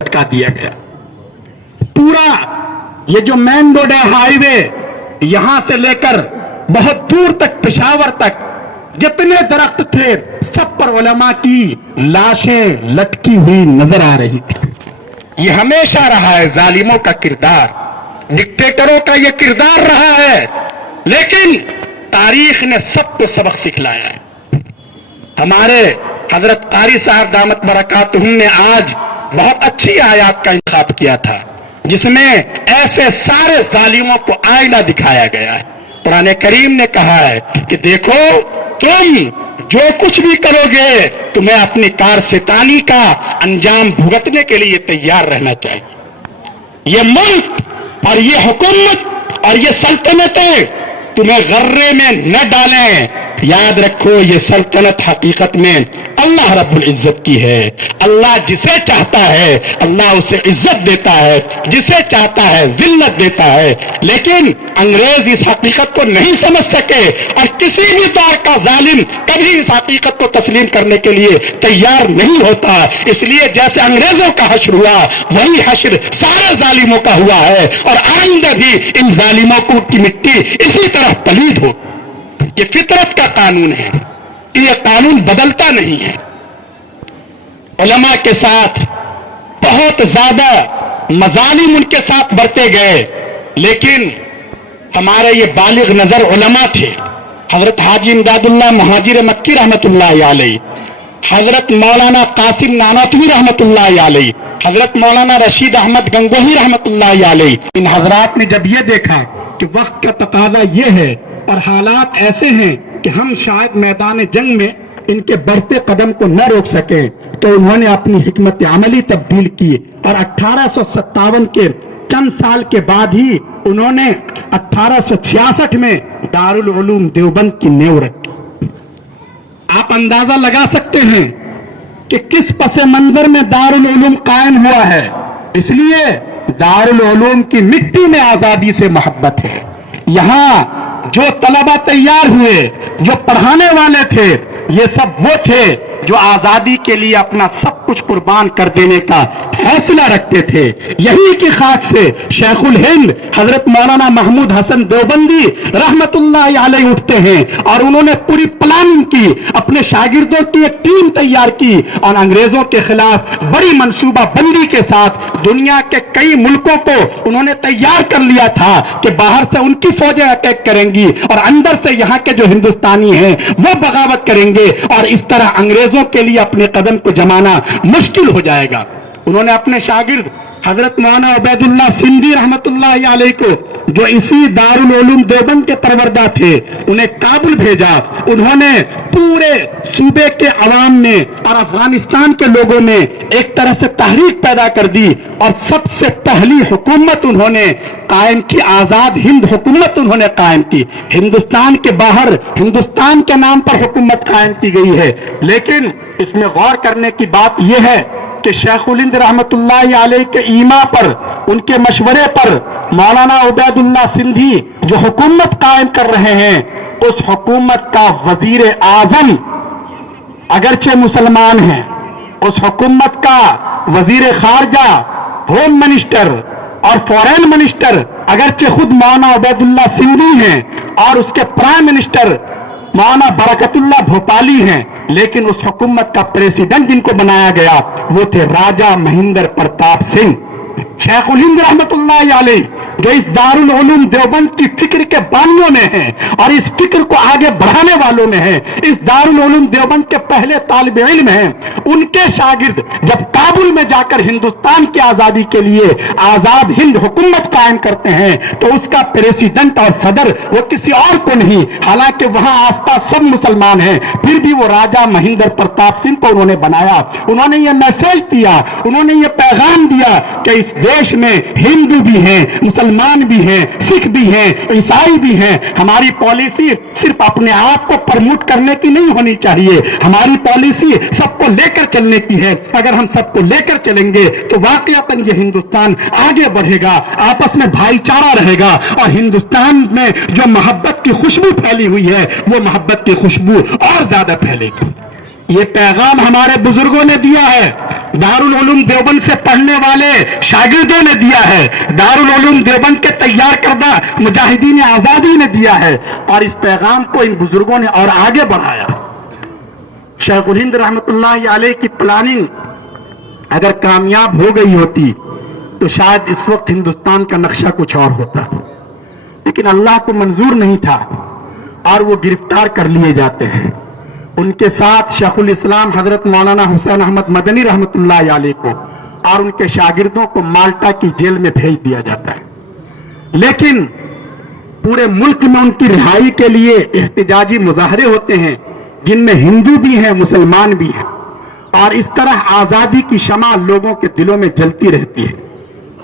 झटका दिया गया। पूरा ये जो मेन रोड है, हाईवे, यहां से लेकर बहुत दूर तक पेशावर तक जितने दरख्त थे सब पर उलमा की लाशें लटकी हुई नजर आ रही थी। ये हमेशा रहा है जालिमों का किरदार, डिक्टेटरों का ये किरदार रहा है, लेकिन तारीख ने सबको सबक सिखलाया है। हमारे हजरत कारी साहब दामत बरकातुहुम ने आज बहुत अच्छी आयत का इंतखाब किया था, जिसमें ऐसे सारे जालिमों को आईना दिखाया गया है। कुरान करीम ने कहा है कि देखो, तुम जो कुछ भी करोगे तुम्हें अपनी कार शैतानी का अंजाम भुगतने के लिए तैयार रहना चाहिए। ये मुल्क और ये हुकूमत और ये सल्तनतें तुम्हें गर्रे में न डालें। याद रखो, ये सल्तनत हकीकत में अल्लाह रब्बुल इज्जत की है। अल्लाह जिसे चाहता है अल्लाह उसे इज्जत देता है, जिसे चाहता है जिल्लत देता है। लेकिन अंग्रेज इस हकीकत को नहीं समझ सके और किसी भी दौर का जालिम कभी इस हकीकत को तस्लीम करने के लिए तैयार नहीं होता। इसलिए जैसे अंग्रेजों का हश्र हुआ, वही हश्र सारे जालिमों का हुआ है और आइंदा भी इन जालिमों को की मिट्टी इसी तरह पलीद हो। ये फितरत का कानून है, ये कानून बदलता नहीं है। उलमा के साथ बहुत ज्यादा मजालिम उनके साथ बढ़ते गए, लेकिन हमारे ये बालिग नजर उलमा थे। हजरत हाजी इमदादुल्लाह मुहाजिर मक्की रहमतुल्लाह अलैह, हजरत मौलाना कासिम नानातवी रहमतुल्लाह अलैह, हजरत मौलाना रशीद अहमद गंगोही रहमतुल्लाह अलैह, इन हजरात ने जब ये देखा कि वक्त का तकाजा ये है और हालात ऐसे हैं कि हम शायद मैदान जंग में इनके बढ़ते कदम को न रोक सके, तो उन्होंने अपनी हिकमत अमली तब्दील की और 1857 के चंद साल के बाद ही उन्होंने 1866 में दारुल उलूम देवबंद की नींव रखी। आप अंदाजा लगा सकते हैं कि किस पसे मंजर में दारुल उलूम कायम हुआ है। इसलिए दारुल उलूम की मिट्टी में आजादी से मोहब्बत है। यहाँ जो तलबा तैयार हुए, जो पढ़ाने वाले थे, ये सब वो थे जो आजादी के लिए अपना सब कुछ कुर्बान कर देने का फैसला रखते थे। यही की खाक से शेखुल हिंद हजरत मौलाना महमूद हसन देवबंदी रहमतुल्लाह अलैह उठते हैं और उन्होंने पूरी प्लानिंग की, अपने शागिर्दों की एक टीम तैयार की और अंग्रेजों के खिलाफ बड़ी मंसूबा बंदी के साथ दुनिया के कई मुल्कों को उन्होंने तैयार कर लिया था कि बाहर से उनकी फौजें अटैक करेंगी और अंदर से यहाँ के जो हिंदुस्तानी हैं वो बगावत करेंगे और इस तरह अंग्रेजों के लिए अपने कदम को जमाना मुश्किल हो जाएगा। उन्होंने अपने शागिर्द हजरत मौलाना उबैदुल्लाह सिंधी रहमतुल्लाह अलैह को, जो इसी दारुल उलूम देवबंद के परवरदा थे, उन्हें काबुल भेजा। उन्होंने पूरे सूबे के अवाम में और अफगानिस्तान के लोगों में एक तरह से तहरीक पैदा कर दी और सबसे पहली हुकूमत उन्होंने कायम की, आजाद हिंद हुकूमत उन्होंने कायम की। हिंदुस्तान के बाहर हिंदुस्तान के नाम पर हुकूमत कायम की गई है, लेकिन इसमें गौर करने की बात यह है कि शेखुल हिंद रहमतुल्लाह अलैह के ईमा पर, उनके मशवरे पर मौलाना उबैदुल्लाह सिंधी जो हुकूमत कायम कर रहे हैं, उस हुकूमत का वजीर आजम अगरचे मुसलमान हैं, उस हुकूमत का वजीर खारजा, होम मिनिस्टर और फॉरेन मिनिस्टर अगरचे खुद मौलाना उबैदुल्लाह सिंधी हैं और उसके प्राइम मिनिस्टर मौलाना बरकतुल्लाह भोपाली हैं, लेकिन उस हुकूमत का प्रेसिडेंट जिनको बनाया गया वो थे राजा महेंद्र प्रताप सिंह। शेखुल हिंद रहमतुल्लाह अलैह जो इस दारुल उलूम देवबंद की फिक्र के बानियों में हैं और इस फिक्र को आगे बढ़ाने वालों में हैं, इस दारुल उलूम देवबंद के पहले तालिब इल्म हैं, उनके शागिर्द जब काबुल में जाकर हिंदुस्तान की आजादी के लिए आजाद हिंद हुकूमत कायम करते हैं तो उसका प्रेसिडेंट और सदर वो किसी और को नहीं, हालांकि वहां आसपास सब मुसलमान हैं, फिर भी वो राजा महेंद्र प्रताप सिंह को उन्होंने बनाया। उन्होंने ये मैसेज दिया, उन्होंने ये पैगाम दिया कि इस देश में हिंदू भी हैं, मुसलमान भी हैं, सिख भी हैं, ईसाई भी हैं। हमारी पॉलिसी सिर्फ अपने आप को प्रमोट करने की नहीं होनी चाहिए, हमारी पॉलिसी सबको लेकर चलने की है। अगर हम सबको लेकर चलेंगे तो वाकईतन ये हिंदुस्तान आगे बढ़ेगा, आपस में भाईचारा रहेगा और हिंदुस्तान में जो मोहब्बत की खुशबू फैली हुई है वो मोहब्बत की खुशबू और ज्यादा फैलेगी। ये पैगाम हमारे बुजुर्गों ने दिया है। दारुल उलूम देवबंद से पढ़ने वाले शागिर्दों ने दिया है, दारुल उलूम देवबंद के तैयार करदा मुजाहिदीन आजादी ने दिया है, और इस पैगाम को इन बुजुर्गों ने और आगे बढ़ाया। शेखुल हिंद रहमतुल्लाह अलैह की प्लानिंग अगर कामयाब हो गई होती तो शायद इस वक्त हिंदुस्तान का नक्शा कुछ और होता, लेकिन अल्लाह को मंजूर नहीं था और वो गिरफ्तार कर लिए जाते हैं। उनके साथ शेखुल इस्लाम हजरत मौलाना हुसैन अहमद मदनी रहमतुल्लाह अलैह को और उनके शागिर्दों को माल्टा की जेल में भेज दिया जाता है। लेकिन पूरे मुल्क में उनकी रिहाई के लिए एहतजाजी मुजाहरे होते हैं, जिनमें हिंदू भी हैं, मुसलमान भी हैं, और इस तरह आजादी की शमा लोगों के दिलों में जलती रहती है।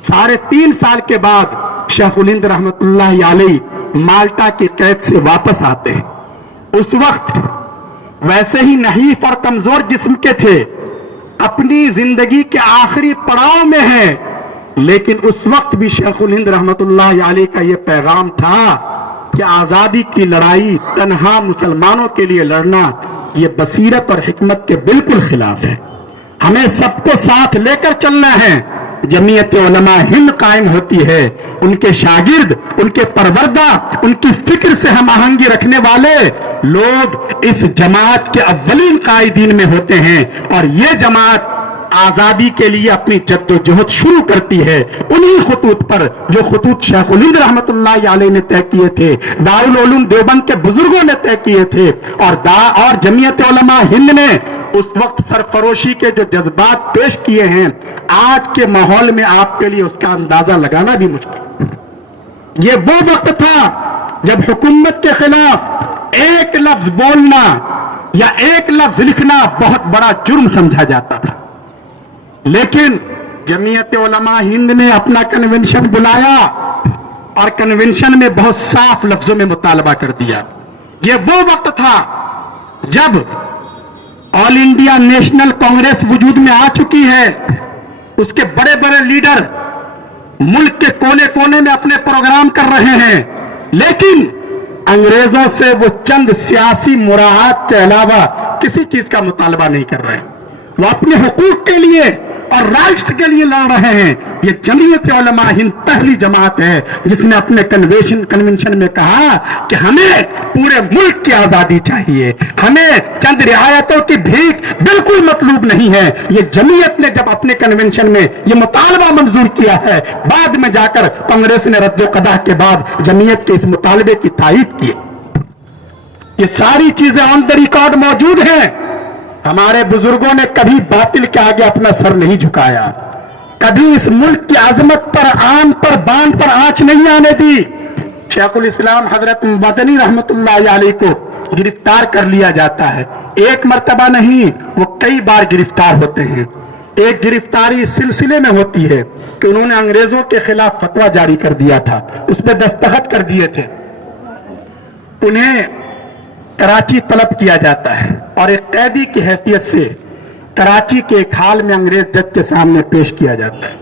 3.5 साल के बाद शेखुल हिंद रहमतुल्लाह अलैह माल्टा की कैद से वापस आते हैं। उस वक्त वैसे ही नहीफ और कमजोर जिस्म के थे, अपनी जिंदगी के आखिरी पड़ाव में हैं, लेकिन उस वक्त भी शेखुल हिंद रहमतुल्लाह अलैह का यह पैगाम था कि आजादी की लड़ाई तन्हा मुसलमानों के लिए लड़ना यह बसीरत और हिकमत के बिल्कुल खिलाफ है। हमें सबको साथ लेकर चलना है। जमीयत उलमा हिंद कायम होती है, उनके शागिर्द, उनके परवरदा, उनकी फिक्र से हम आहंगी रखने वाले लोग इस जमात के अव्वलीन कायदीन में होते हैं, और ये जमात आजादी के लिए अपनी जद्दोजहद शुरू करती है उन्हीं खतूत पर जो खतूत शेखुल हिंद रहमतुल्लाह अलैह ने तय किए थे, दारुल उलूम देवबंद के बुजुर्गों ने तय किए थे, और जमीयत उलमा हिंद ने उस वक्त सरफरोशी के जो जज्बात पेश किए हैं, आज के माहौल में आपके लिए उसका अंदाजा लगाना भी मुश्किल। ये वो वक्त था जब हुकूमत के खिलाफ एक लफ्ज बोलना या एक लफ्ज लिखना बहुत बड़ा जुर्म समझा जाता था, लेकिन जमीयत उलमा हिंद ने अपना कन्वेंशन बुलाया और कन्वेंशन में बहुत साफ लफ्जों में मुतालबा कर दिया। यह वो वक्त था जब ऑल इंडिया नेशनल कांग्रेस वजूद में आ चुकी है, उसके बड़े बड़े लीडर मुल्क के कोने कोने में अपने प्रोग्राम कर रहे हैं, लेकिन अंग्रेजों से वो चंद सियासी मुराद के अलावा किसी चीज का मुतालबा नहीं कर रहे हैं। वो अपने हुकूक के लिए और राइट्स के लिए लड़ रहे हैं। ये जमीयत उलमा हिंद पहली जमात है जिसने अपने कन्वेंशन में कहा कि हमें पूरे मुल्क की आजादी चाहिए, हमें चंद रियायतों की भीख बिल्कुल मतलूब नहीं है। ये जमीयत ने जब अपने कन्वेंशन में ये मुतालबा मंजूर किया है, बाद में जाकर कांग्रेस ने रद्द-ओ-कदा के बाद जमीयत के इस मुतालबे की तायीद की। ये सारी चीजें ऑन द रिकॉर्ड मौजूद हैं। हमारे बुजुर्गों ने कभी बातिल के आगे अपना सर नहीं झुकाया, कभी इस मुल्क की अजमत पर, आन पर, बान पर आंच नहीं आने दी। शेखुल इस्लाम हजरत मदनी रहमतुल्लाह अलैह को गिरफ्तार कर लिया जाता है। एक मर्तबा नहीं, वो कई बार गिरफ्तार होते हैं। एक गिरफ्तारी इस सिलसिले में होती है कि उन्होंने अंग्रेजों के खिलाफ फतवा जारी कर दिया था, उस पर दस्तखत कर दिए थे। उन्हें कराची तलब किया जाता है और एक कैदी की हैसियत से कराची के एक हाल में अंग्रेज जज के सामने पेश किया जाता है।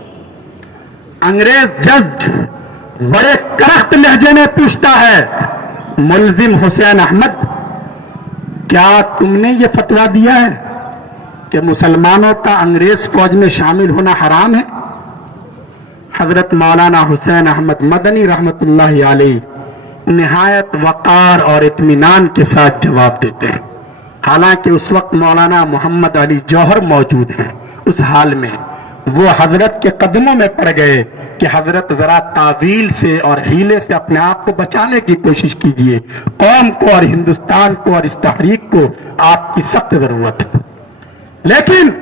अंग्रेज जज बड़े करख्त लहजे में पूछता है, मुलजिम हुसैन अहमद, क्या तुमने ये फतवा दिया है कि मुसलमानों का अंग्रेज फौज में शामिल होना हराम है? हजरत मौलाना हुसैन अहमद मदनी रहमतुल्लाह अलैह निहायत वकार और इत्मीनान के साथ जवाब देते हैं। हालांकि उस वक्त मौलाना मोहम्मद अली जौहर मौजूद हैं। उस हाल में वो हजरत के कदमों में पड़ गए कि हजरत जरा तावील से और हीले से अपने आप को बचाने की कोशिश कीजिए, कौम को और हिंदुस्तान को और इस तहरीक को आपकी सख्त जरूरत है। लेकिन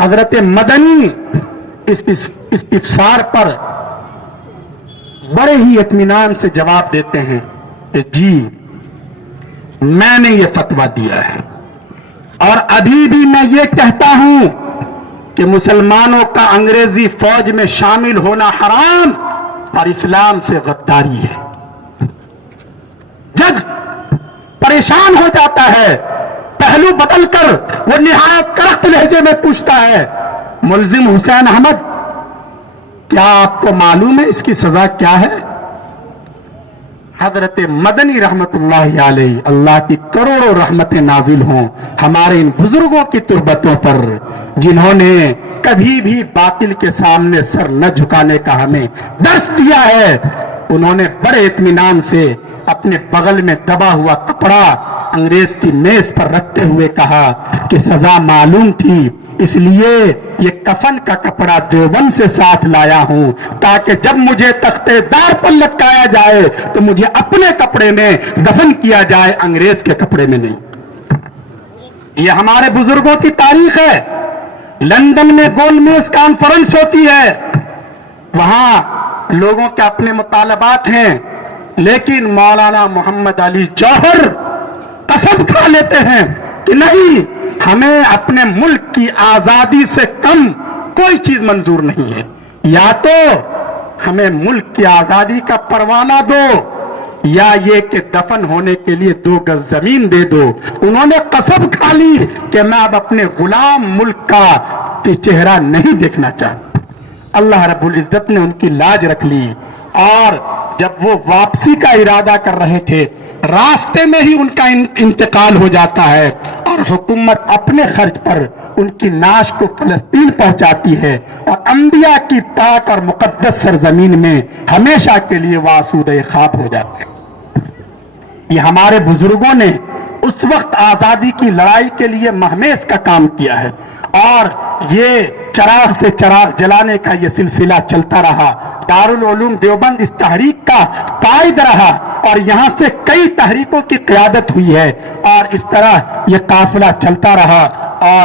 हजरत मदनी इस इस्तिफसार पर बड़े ही इत्मीनान से जवाब देते हैं कि जी, मैंने ये फतवा दिया है और अभी भी मैं ये कहता हूं कि मुसलमानों का अंग्रेजी फौज में शामिल होना हराम और इस्लाम से गद्दारी है। जज परेशान हो जाता है, पहलू बदलकर वो निहायत करख्त लहजे में पूछता है, मुलजिम हुसैन अहमद, क्या आपको मालूम है इसकी सजा क्या है? حضرت مدنی रहमतुल्लाह अलैहि, अल्लाह की करोड़ों रहमतें नाजिल हों हमारे इन बुजुर्गों की तुर्बतों पर, जिन्होंने कभी भी बातिल के सामने सर न झुकाने का हमें दर्श दिया है। उन्होंने बड़े इत्मीनान से अपने बगल में दबा हुआ कपड़ा अंग्रेज की मेज पर रखते हुए कहा कि सजा मालूम थी, इसलिए ये कफन का कपड़ा देवबंद से साथ लाया हूं, ताकि जब मुझे तख्तेदार पर लटकाया जाए तो मुझे अपने कपड़े में दफन किया जाए, अंग्रेज के कपड़े में नहीं। ये हमारे बुजुर्गों की तारीख है। लंदन में गोलमेज कॉन्फ्रेंस होती है, वहां लोगों के अपने मुतालबात हैं, लेकिन मौलाना मोहम्मद अली जौहर कसम खा लेते हैं कि नहीं, हमें अपने मुल्क की आजादी से कम कोई चीज मंजूर नहीं है। या तो हमें मुल्क की आजादी का परवाना दो, या ये कि दफन होने के लिए 2 गज जमीन दे दो। उन्होंने कसम खा ली कि मैं अब अपने गुलाम मुल्क का चेहरा नहीं देखना चाहता। अल्लाह रब्बुल इज्जत ने उनकी लाज रख ली, और जब वो वापसी का इरादा कर रहे थे, रास्ते में ही उनका इंतकाल हो जाता है, और हुकूमत अपने खर्च पर उनकी नाश को फलस्तीन पहुंचाती है, और अंबिया की पाक और मुकद्दस सरजमीन में हमेशा के लिए वासूदे खाक हो जाते हैं। ये हमारे बुजुर्गों ने उस वक्त आजादी की लड़ाई के लिए महमेज का काम किया है, और ये चराग से चराग जलाने का ये सिलसिला चलता रहा। दारुल उलूम देवबंद इस तहरीक का कायद रहा, और यहाँ से कई तहरीकों की क़यादत हुई है, और इस तरह ये काफिला चलता रहा। और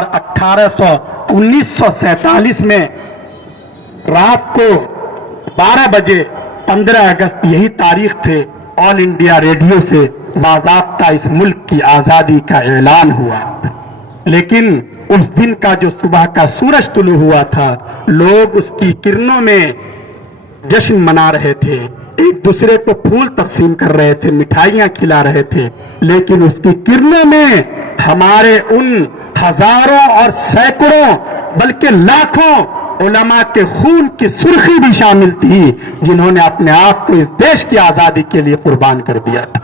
1947 में रात को 12 बजे 15 अगस्त यही तारीख थे, ऑल इंडिया रेडियो से बाज़ाब्ता इस मुल्क की आज़ादी का ऐलान हुआ। लेकिन उस दिन का जो सुबह का सूरज तुलू हुआ था, लोग उसकी किरणों में जश्न मना रहे थे, एक दूसरे को फूल तकसीम कर रहे थे, मिठाइयां खिला रहे थे, लेकिन उसकी किरणों में हमारे उन हजारों और सैकड़ों बल्कि लाखों उलमा के खून की सुर्खी भी शामिल थी, जिन्होंने अपने आप को इस देश की आजादी के लिए कुर्बान कर दिया था।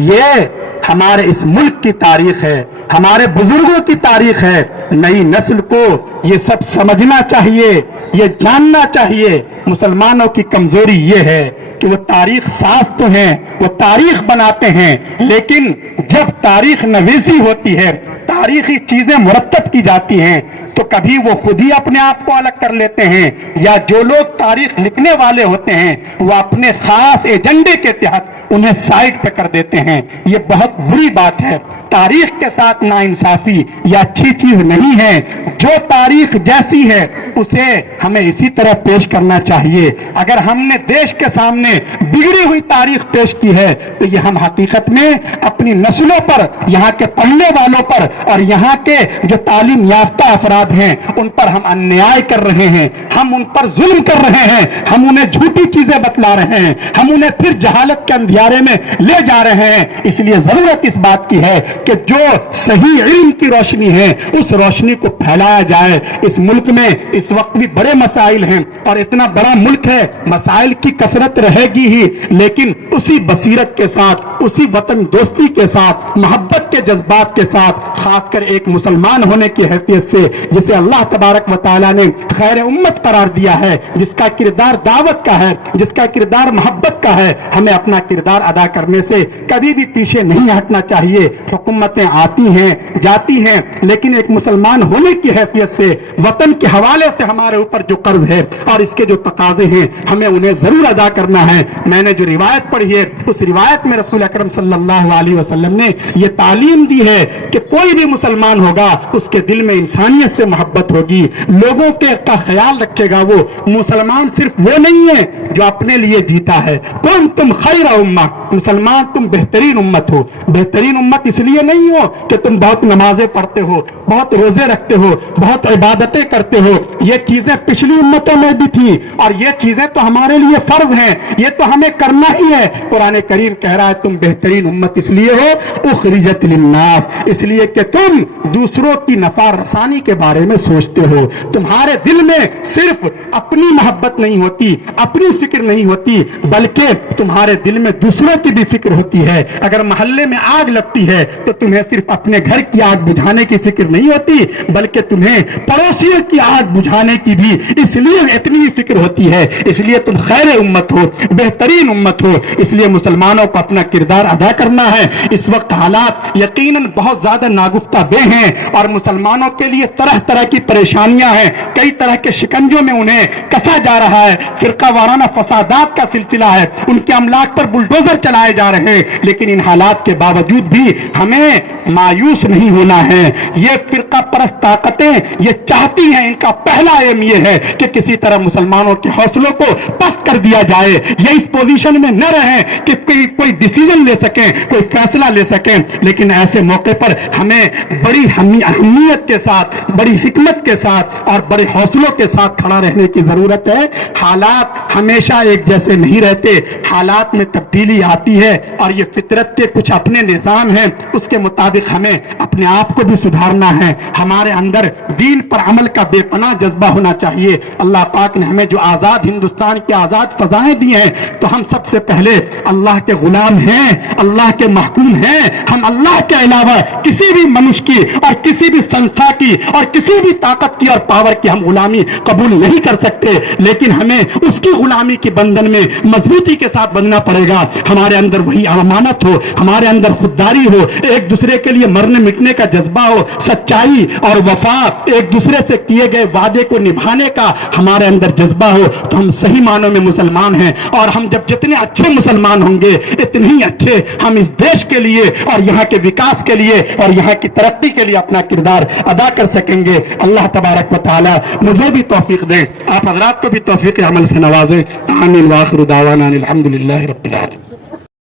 ये हमारे इस मुल्क की तारीख है, हमारे बुजुर्गों की तारीख है। नई नस्ल को ये सब समझना चाहिए, ये जानना चाहिए। मुसलमानों की कमजोरी ये है कि वो तारीख साज तो हैं, वो तारीख बनाते हैं, लेकिन जब तारीख नवीसी होती है, तारीखी चीजें मुरत्तब की जाती हैं, तो कभी वो खुद ही अपने आप को अलग कर लेते हैं, या जो लोग तारीख लिखने वाले होते हैं वो अपने खास एजेंडे के तहत उन्हें साइड पे कर देते हैं। ये बहुत बुरी बात है। तारीख के साथ नाइंसाफी या अच्छी चीज नहीं है। जो तारीख जैसी है उसे हमें इसी तरह पेश करना चाहिए। अगर हमने देश के सामने बिगड़ी हुई तारीख पेश की है, तो ये हम हकीकत में अपनी नस्लों पर, यहाँ के पढ़ने वालों पर और यहाँ के जो तालीम याफ्ता अफराद हैं उन पर हम अन्याय कर रहे हैं, हम उन पर जुल्म कर रहे हैं, हम उन्हें झूठी चीजें बतला रहे हैं, हम उन्हें फिर जहालत के अंधियारे में ले जा रहे हैं। इसलिए जरूरत इस बात की है कि जो सही इल्म की रोशनी है उस रोशनी को फैलाया जाए। इस मुल्क में इस वक्त भी बड़े मसाइल हैं, और इतना बड़ा मुल्क है, मसाइल की कसरत रहेगी ही, लेकिन उसी बसीरत के साथ, उसी वतन दोस्ती के साथ, मोहब्बत के जज्बात के साथ, खासकर एक मुसलमान होने की हैसियत से, जिसे अल्लाह तबारक व तआला ने खैर उम्मत करार दिया है, जिसका किरदार दावत का है, जिसका किरदार मोहब्बत का है, हमें अपना किरदार अदा करने से कभी भी पीछे नहीं हटना चाहिए। हुकूमतें आती हैं, जाती हैं, लेकिन एक मुसलमान होने की हैसियत से, वतन के हवाले से हमारे ऊपर जो कर्ज है और इसके जो तकाजे हैं, हमें उन्हें जरूर अदा करना है। मैंने जो रिवायत पढ़ी है, उस रिवायत में रसूल अकरम सल्लल्लाहु अलैहि वसल्लम ने यह तालीम दी है कि कोई भी मुसलमान होगा उसके दिल में इंसानियत से मोहब्बत होगी, लोगों के का ख्याल रखेगा। वो मुसलमान सिर्फ वो नहीं है जो अपने लिए जीता है। कौन तुम खैर उम्मा, मुसलमान तुम बेहतरीन उम्मत हो। बेहतरीन उम्मत इसलिए नहीं हो कि तुम बहुत नमाजें पढ़ते हो, बहुत रोजे रखते हो, बहुत इबादतें करते हो। ये चीजें पिछली उम्मतों में भी थी, और ये चीजें तो हमारे लिए फर्ज हैं, ये तो हमें करना ही है। कुरान करीम कह रहा है तुम बेहतरीन उम्मत इसलिए हो उखरिजत लिन्नास, इसलिए कि तुम दूसरों की नफा रसानी के बारे में सोचते हो। तुम्हारे दिल में सिर्फ अपनी मोहब्बत नहीं होती, अपनी फिक्र नहीं होती, बल्कि तुम्हारे दिल में दूसरों की भी फिक्र होती है। अगर मोहल्ले में आग लगती है तो तुम्हें सिर्फ अपने घर की आग बुझाने की फिक्र नहीं होती, बल्कि तुम्हें पड़ोसियों की आग बुझाने की भी इसलिए इतनी फिक्र होती है। इसलिए तुम खैर उम्मत हो, बेहतरीन उम्मत हो। इसलिए मुसलमानों को अपना किरदार अदा करना है। इस वक्त हालात यकीनन बहुत ज्यादा नागुफ्ता बे हैं और मुसलमानों के लिए तरह तरह की परेशानियां हैं, कई तरह के शिकंजों में उन्हें कसा जा रहा है। फिरका वाराना फसादात का सिलसिला है, उनके अमलाक पर बुलडोजर चलाए जा रहे हैं। लेकिन इन हालात के बावजूद भी हमें मायूस नहीं होना है। ये फिरका परस्त ताकतें ये चाहती हैं, इनका पहला एम ये है कि किसी तरह मुसलमानों के हौसलों को पस्त कर दिया जाए। ये इस पोजीशन में न रहे कि कोई डिसीजन ले सकें, कोई फैसला ले सकें। लेकिन ऐसे मौके पर हमें बड़ी अहमियत के साथ, बड़ी हिकमत के साथ और बड़े हौसलों के साथ खड़ा रहने की जरूरत है। हालात हमेशा एक जैसे नहीं रहते, हालात में तब्दीली आती है और ये फितरत के कुछ अपने निजाम हैं, उसके मुताबिक हमें अपने आप को भी सुधारना है। हमारे अंदर दीन पर अमल का बेपनाह जज्बा होना चाहिए। अल्लाह पाक ने हमें जो आजाद हिंदुस्तान की आजाद फजाएं दी हैं, तो हम सबसे पहले अल्लाह के गुलाम हैं, अल्लाह के महकूम हैं। हम अल्लाह के अलावा किसी भी मनुष्य की और किसी भी संस्था की और किसी भी ताकत की और पावर की हम गुलामी कबूल नहीं कर सकते। लेकिन हमें उसकी गुलामी के बंधन में मजबूती के साथ बंधना पड़ेगा। हमारे अंदर वही अमानत हो, हमारे अंदर खुददारी हो, एक दूसरे के लिए मरने मिटने का जज्बा हो, सच्चाई और वफा, एक दूसरे से किए गए वादे को निभाने का हमारे अंदर जज्बा हो, तो हम सही मानों में मुसलमान हैं। और हम जब जितने अच्छे मुसलमान होंगे, इतने ही अच्छे हम इस देश के लिए और यहाँ के विकास के लिए और यहाँ की तरक्की के लिए अपना किरदार अदा कर सकेंगे। अल्लाह तबारक व तआला मुझे भी तौफीक दें, आप हजरात को भी तौफीक अमल से नवाजें। आमीन व आखिर दावाना अनिल हम्दुलिल्लाहि रब्बिल आलमीन।